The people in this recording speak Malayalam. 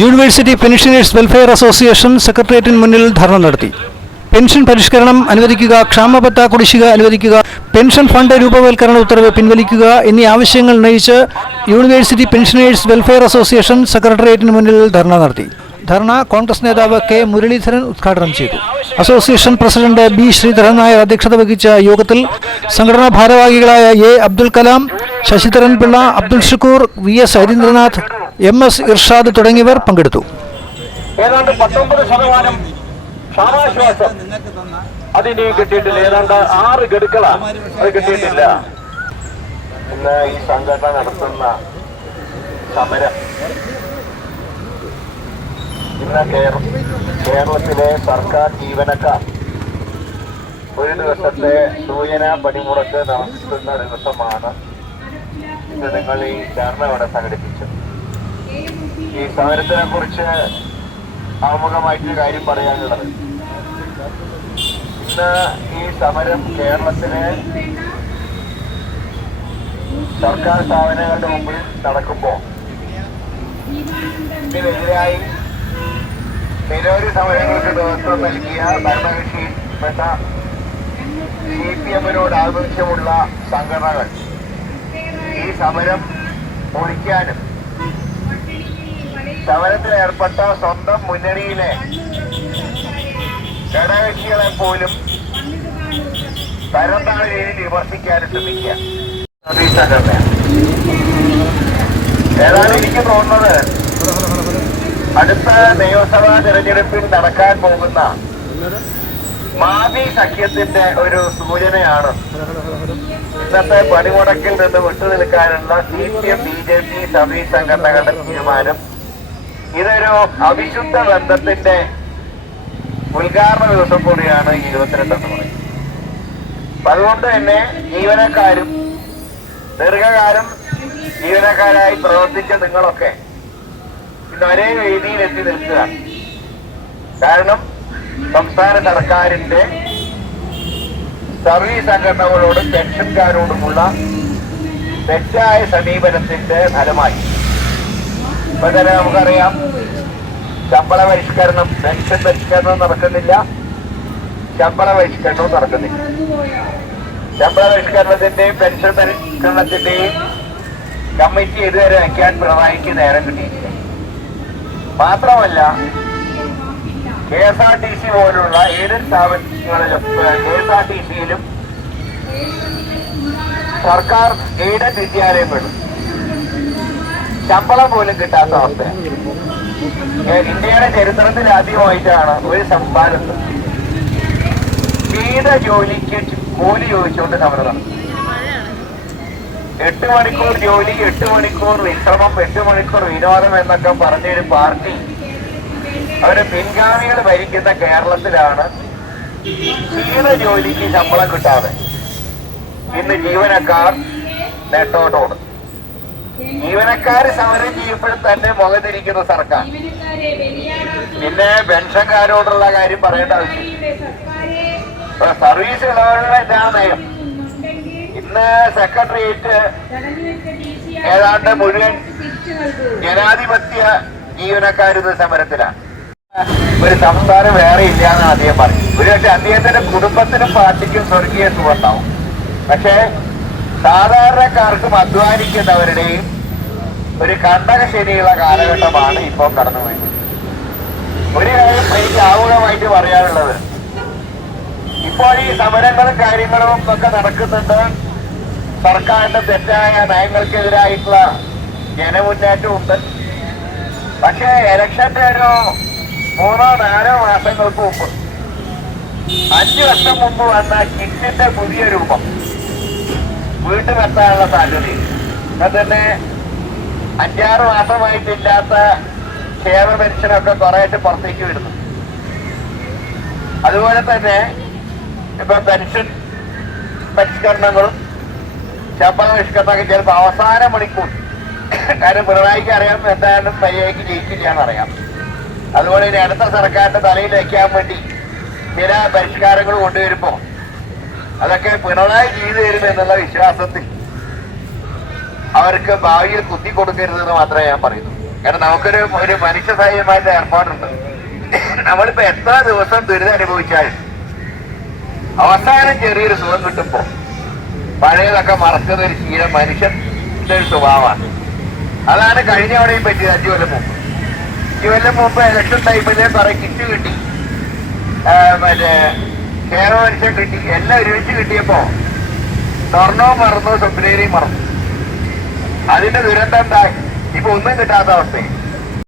യൂണിവേഴ്സിറ്റി പെൻഷനേഴ്സ് വെൽഫെയർ അസോസിയേഷൻ സെക്രട്ടേറിയറ്റിന് മുന്നിൽ ധർണ നടത്തി. പെൻഷൻ പരിഷ്കരണം അനുവദിക്കുക ക്ഷാമബത്ത കുടിശ്ശിക അനുവദിക്കുക പെൻഷൻ ഫണ്ട് രൂപവൽക്കരണ ഉത്തരവ് പിൻവലിക്കുക എന്നീ ആവശ്യങ്ങൾ ഉന്നയിച്ച് യൂണിവേഴ്സിറ്റി പെൻഷനേഴ്സ് വെൽഫെയർ അസോസിയേഷൻ സെക്രട്ടേറിയറ്റിന് മുന്നിൽ ധർണ നടത്തി. ധർണ കോൺഗ്രസ് നേതാവ് കെ മുരളീധരൻ ഉദ്ഘാടനം ചെയ്തു. Association president B Sreedharan Nair അധ്യക്ഷത വഹിച്ച യോഗത്തിൽ സംഘടനാ ഭാരവാഹികളായ A Abdul Kalam Sasidharan Pillai Abdul Shakoor V S Harindranath M S Irshad തുടങ്ങിയവർ പങ്കെടുത്തു. ഏതാണ്ട് പത്തൊമ്പത് ശതമാനം ക്ഷാമാശ്വാസം അതിനെയും കിട്ടിയിട്ടില്ല. ഏതാണ്ട് ആറ് ഗഡുക്കളാണ് അത് കിട്ടിയിട്ടില്ല. ഇന്ന് ഈ സംഘടന നടത്തുന്ന സമരം ഇന്ന് കേര- കേരളത്തിലെ സർക്കാർ ജീവനക്കാർ ഒരു ദിവസത്തെ സൂചന പണിമുടക്ക് നടത്തുന്ന ദിവസമാണ് ഇന്ന് നിങ്ങൾ ഈ ധർണ ഇവിടെ സംഘടിപ്പിച്ചത്. ഈ സമരത്തിനെ കുറിച്ച് ആമുഖമായിട്ട് കാര്യം പറയാനുള്ളത്. ഇന്ന് ഈ സമരം കേരളത്തിലെ സർക്കാർ സ്ഥാപനങ്ങളുടെ മുമ്പിൽ നടക്കുമ്പോൾ ഇതിനെതിരായി നിരവധി സമരങ്ങൾക്ക് നേതൃത്വം നൽകിയ ഭരണകക്ഷിപ്പെട്ട സി പി എമ്മിനോട് ആവശ്യമുള്ള സംഘടനകൾ. ഈ സമരം ഒഴിക്കാനും സമരത്തിൽ ഏർപ്പെട്ട സ്വന്തം മുന്നണിയിലെ ഘടകകക്ഷികളെ പോലും തരംതാണ രീതിയിൽ ഈ ഏതായാലും എനിക്ക് തോന്നുന്നത് അടുത്ത നിയമസഭാ തെരഞ്ഞെടുപ്പിൽ നടക്കാൻ പോകുന്ന മാവി സഖ്യത്തിന്റെ ഒരു സൂചനയാണ്. ഇന്നത്തെ പണിമുടക്കിൽ നിന്ന് വിട്ടുനിൽക്കാനുള്ള C P M B J P service സംഘടനകളുടെ തീരുമാനം. ഇതൊരു അവിശുദ്ധ ബന്ധത്തിന്റെ ഉദ്ഘാടന ദിവസം കൂടിയാണ് ഈ ഇരുപത്തിരണ്ടെന്ന് പറയുന്നത്. അപ്പൊ അതുകൊണ്ട് തന്നെ ജീവനക്കാരും ദീർഘകാലം ജീവനക്കാരായി പ്രവർത്തിച്ച നിങ്ങളൊക്കെ ഇന്ന് ഒരേ വേദിയിൽ എത്തി നിൽക്കുക. കാരണം സംസ്ഥാന സർക്കാരിന്റെ സർവീസ് സംഘടനകളോടും പെൻഷൻകാരോടുമുള്ള തെറ്റായ സമീപനത്തിന്റെ ഫലമായി ഇപ്പൊ തന്നെ നമുക്കറിയാം. ശമ്പള പരിഷ്കരണം പെൻഷൻ പരിഷ്കരണം നടക്കുന്നില്ല. ശമ്പള പരിഷ്കരണവും നടക്കുന്നില്ല. ശമ്പള പരിഷ്കരണത്തിന്റെയും പെൻഷൻ പരിഷ്കരണത്തിന്റെയും കമ്മിറ്റി ഇതുവരെ വയ്ക്കാൻ പിണറായിക്ക് നേരം കിട്ടിയിട്ടില്ല. മാത്രമല്ല K S R T C പോലുള്ള ഏത് സ്ഥാപനങ്ങളിലും കെ എസ് ആർ ടി സിയിലും സർക്കാർ എയ്ഡഡ് വിദ്യാലയങ്ങളും ശമ്പളം പോലും കിട്ടാത്ത അവസ്ഥ. ഇന്ത്യയുടെ ചരിത്രത്തിൽ ആദ്യമായിട്ടാണ് ഒരു സംസ്ഥാനത്ത് ചെയ്ത ജോലിക്ക് കൂലി ചോദിച്ചുകൊണ്ട് സമരം എട്ട് മണിക്കൂർ ജോലി എട്ട് മണിക്കൂർ വിശ്രമം എട്ട് മണിക്കൂർ വിനോദം എന്നൊക്കെ പറഞ്ഞൊരു പാർട്ടി അവരെ പിൻഗാമികൾ ഭരിക്കുന്ന കേരളത്തിലാണ് ക്ഷീണ ജോലിക്ക് ശമ്പളം കിട്ടാതെ. ഇന്ന് ജീവനക്കാർ നെട്ടോട്ടോട് ജീവനക്കാര് സമരം ചെയ്യുമ്പോഴും തന്നെ മുഖത്തിരിക്കുന്ന സർക്കാർ. പിന്നെ പെൻഷൻകാരോടുള്ള കാര്യം പറയേണ്ട ആവശ്യം. സർവീസ് ഇളവുകളുടെ എല്ലാ നയം. ഇന്ന് സെക്രട്ടേറിയറ്റ് ഏതാണ്ട് മുഴുവൻ ജനാധിപത്യ ജീവനക്കാരിന്ന് സമരത്തിലാണ് ഒരു സംസ്ഥാനം വേറെ ഇല്ല എന്ന് അദ്ദേഹം പറഞ്ഞു ഒരുപക്ഷെ അദ്ദേഹത്തിന്റെ കുടുംബത്തിനും പാർട്ടിക്കും സ്വർഗീയ സുഖമുണ്ടാവും പക്ഷേ സാധാരണക്കാർക്കും അധ്വാനിക്കുന്നവരുടെയും ഒരു കണ്ടക ശരിയുള്ള കാലഘട്ടമാണ് ഇപ്പോൾ കടന്നു പോയത്. ഒരു കാര്യം എനിക്ക് ആമുഖമായിട്ട് പറയാനുള്ളത്. ഇപ്പോൾ ഈ സമരങ്ങളും കാര്യങ്ങളും ഒക്കെ നടക്കുന്നുണ്ട്. സർക്കാരിന്റെ തെറ്റായ നയങ്ങൾക്കെതിരായിട്ടുള്ള ജനമുന്നേറ്റമുണ്ട് പക്ഷേ ഇലക്ഷന്റെ ഒരു മൂന്നോ നാലോ മാസങ്ങൾക്ക് മുമ്പ് അഞ്ചു വർഷം മുമ്പ് വന്ന കിറ്റിന്റെ പുതിയ രൂപം. വീട്ടിലെത്താനുള്ള സാധ്യതയുണ്ട് അത് തന്നെ അഞ്ചാറ് മാസമായിട്ടില്ലാത്ത ക്ഷേമ പെൻഷനൊക്കെ കുറേയായിട്ട് പുറത്തേക്ക് വിടുന്നു. അതുപോലെ തന്നെ ഇപ്പൊ പെൻഷൻ പരിഷ്കരണങ്ങളും ശമ്പള പരിഷ്കരണമൊക്കെ ചിലപ്പോൾ അവസാന മണിക്കൂർ. കാരണം പിണറായിക്ക് അറിയാം എന്തായാലും മര്യാദയ്ക്ക് ജയിക്കില്ല എന്നറിയാം അതുപോലെ ഇനി അടുത്ത സർക്കാരിന്റെ തലയിൽ വയ്ക്കാൻ വേണ്ടി ചില പരിഷ്കാരങ്ങൾ കൊണ്ടുവരുമ്പോ അതൊക്കെ പിണറായി ചെയ്തു തരും എന്നുള്ള വിശ്വാസത്തിൽ അവർക്ക് ഭാവിയിൽ കുത്തി കൊടുക്കരുതെന്ന് മാത്രമേ ഞാൻ പറയുന്നു. കാരണം നമുക്കൊരു ഒരു മനുഷ്യ സഹായമായിട്ട് ഏർപ്പാടുണ്ട്. നമ്മളിപ്പോ എത്ര ദിവസം ദുരിതം അനുഭവിച്ചാലും അവസാനം ചെറിയൊരു സുഖം കിട്ടുമ്പോ പഴയതൊക്കെ മറക്കുന്ന ഒരു ശീലം മനുഷ്യന്റെ ഒരു സ്വഭാവമാണ്. അതാണ് കഴിഞ്ഞ അവിടെയും പറ്റിയത് അഞ്ചു കൊല്ലം മുമ്പ്. അഞ്ചു കൊല്ലം മുമ്പ് ഇലക്ഷൻ ടൈമിലെ കുറെ കിറ്റ് കിട്ടി. മറ്റേ കേരള മനുഷ്യൻ കിട്ടി. എല്ലാം ഒരുമിച്ച് കിട്ടിയപ്പോ സ്വർണവും മറന്നു സ്വപ്നേരിയും മറന്നു. അതിന്റെ ദുരന്തം എന്താ? ഇപ്പൊ ഒന്നും കിട്ടാത്ത അവസ്ഥയും